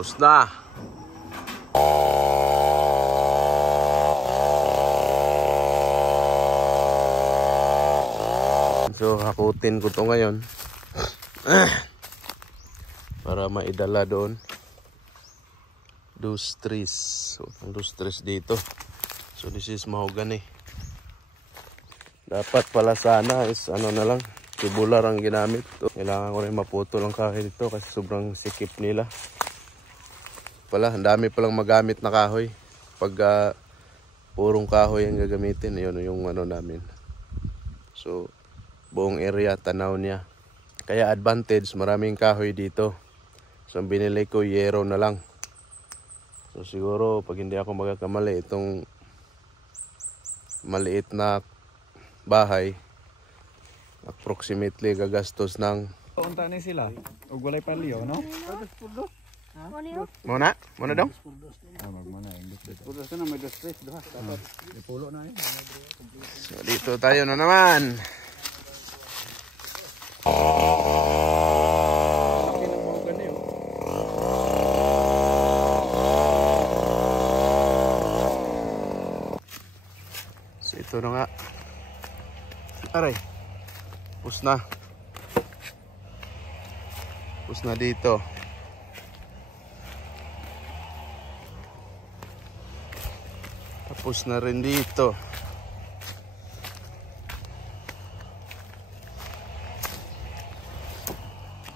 Tapos na. So hakutin ko to ngayon para maidala doon. Dos trees. So ang dos trees dito. So this is mahogany. Dapat pala sana is ano na lang, tubular ang ginamit. Kailangan ko rin maputol ang kahoy dito kasi sobrang sikip nila. Pala, ang dami palang magamit na kahoy. Pag purong kahoy ang gagamitin, yun yung ano namin. So buong area tanaw niya. Kaya advantage, maraming kahoy dito. So ang binili ko yero na lang. So siguro pag hindi ako magkakamali, itong maliit na bahay approximately gagastos ng unta ni sila ug walay paliyo, no? Muna dong. Magmana pulos na may dos tres dapat ipulo na So dito tayo na naman. So ito na nga. Aray. Pus na dito. Tapos na rin dito.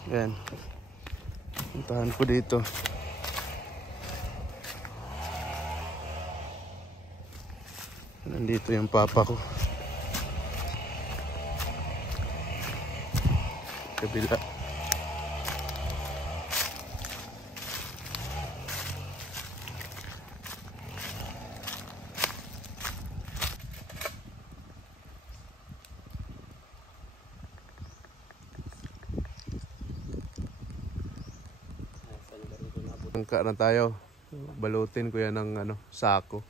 Yan. Puntahan ko dito. Nandito yung papa ko. Kabila. Angka na tayo. Balutin ko yan ng ano, sako.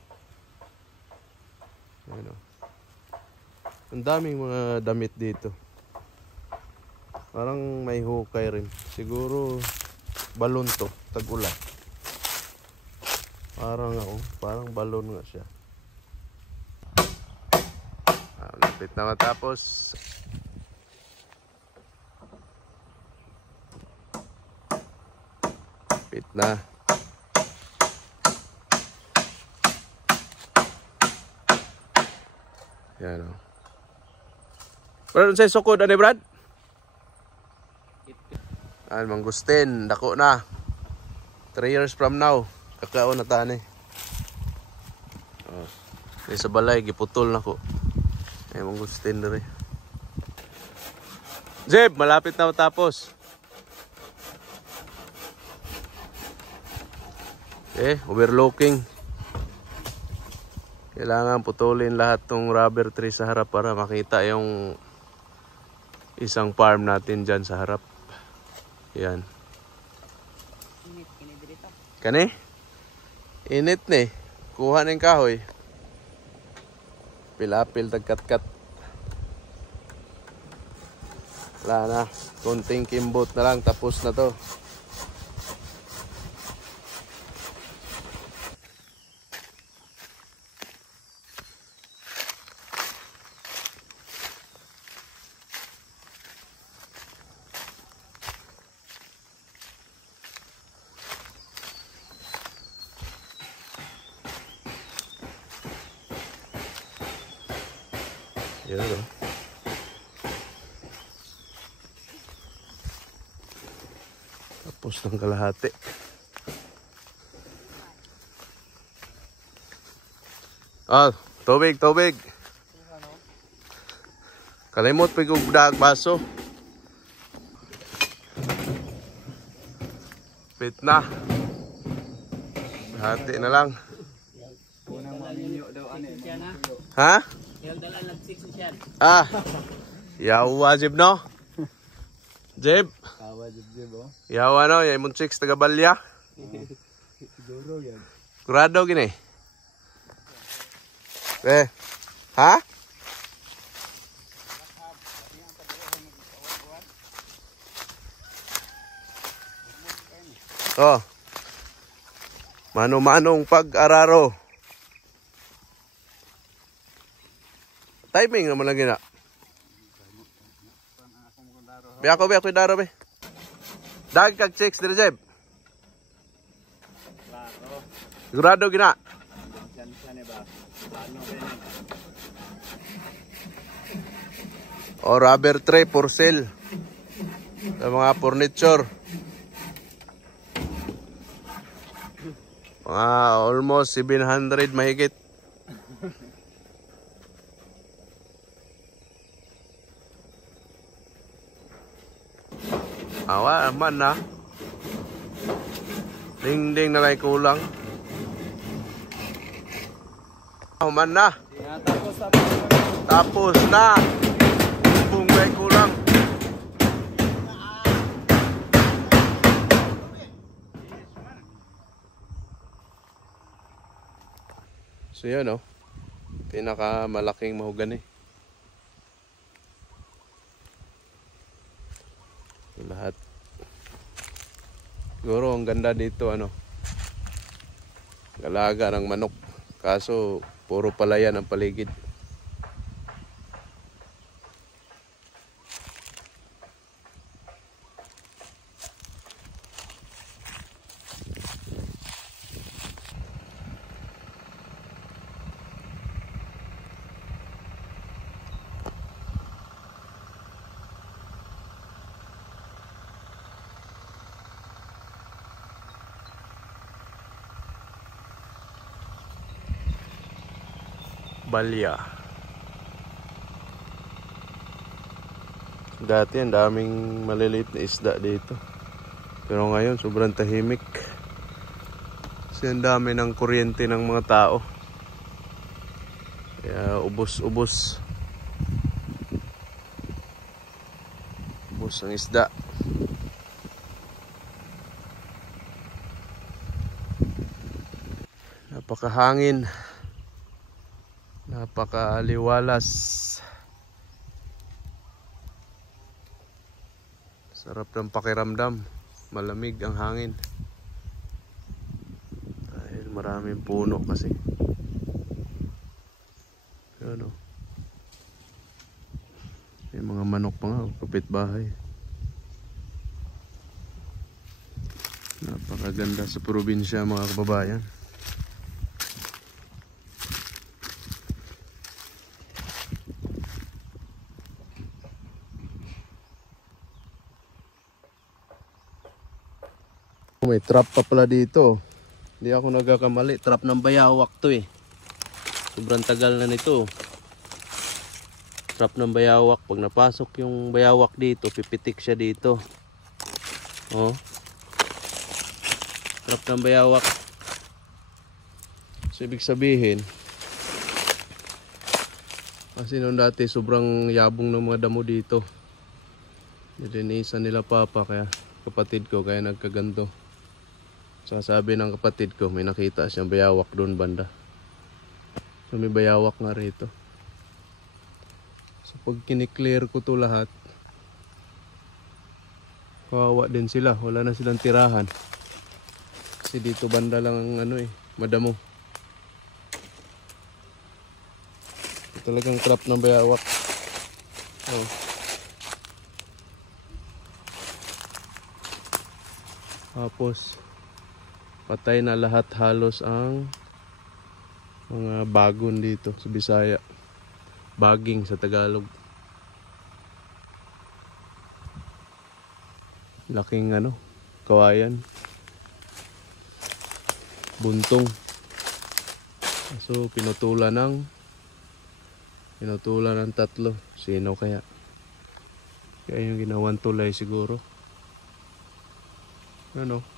Ano. Ang daming mga damit dito. Parang may hukay rin. Siguro balon to, tag-ulan. Parang balon nga siya. Lapit na matapos. Lapit na. Yan o. Pero sa sukod, ano Brad? Ay, mangustin, dako na. 3 years from now, kakaon na tani. Oh, sa balay, giputol na ko. Ay, mangustin na rin. Zeb, malapit na matapos. Overlooking. Kailangan putulin lahat tong rubber tree sa harap para makita yung isang farm natin dyan sa harap. Yan. Kani? Init ni. Kuha ng kahoy. Pilapil tagkat-kat. Wala na. Kunting kimbot na lang. Tapos na to. Yan o. Tapos ng kalahati. Tubig. Kalimot pa yung daag baso. Pit na. Hati na lang. Ha? Yawa Jib no? Jib? Yawa no? Yung mong chicks taga Balya? Kurado gini? Ha? Oh, Mano-manong pag-araro. Timing naman lang gina. Be ako idaro be. Dag kag chicks dire Jeb. Sigurado gina. O rubber tray for sale. Sa mga furniture. Mga almost 700 mahigit. Awa man na. Ding-ding na lang kulang. Man na. Tapos na. Bungbay kulang. So yun oh. Pinakamalaking mahogani. Lahat. Siguro ang ganda dito ano. Galaga ng manok. Kaso puro palayan ang paligid. Balya. Dati ang daming maliliit na isda dito. Pero ngayon sobrang tahimik. Kasi ang dami ng kuryente ng mga tao. Kaya ubos-ubos. Ubos ang isda. Napakahangin. Napakaliwalas. Sarap ng pakiramdam. Malamig ang hangin. Dahil maraming puno kasi. Ano? May mga manok pa nga. Kapitbahay. Napakaganda sa probinsya mga kababayan. May trap pa pala dito. Hindi ako nagkakamali. Trap ng bayawak to eh. Sobrang tagal na nito. Trap ng bayawak. Pag napasok yung bayawak dito, pipitik siya dito. Oh. Trap ng bayawak. So ibig sabihin, kasi noon dati sobrang yabong ng mga damo dito. Nilinisan nila papa kaya kapatid ko kaya nagkaganto. So sabi ng kapatid ko may nakita siyang bayawak doon banda. So may bayawak nga rito. So pag kiniklear ko to lahat, kawawa din sila. Wala na silang tirahan. Kasi dito banda lang ang ano eh, madamo. Talagang trap ng bayawak. Oh. Tapos patay na lahat halos ang mga bagon dito sa Bisaya. Baging sa Tagalog. Laking ano, kawayan. Buntong. So pinutulan ng tatlo. Sino kaya? Kaya yung ginawang tulay siguro. Ano?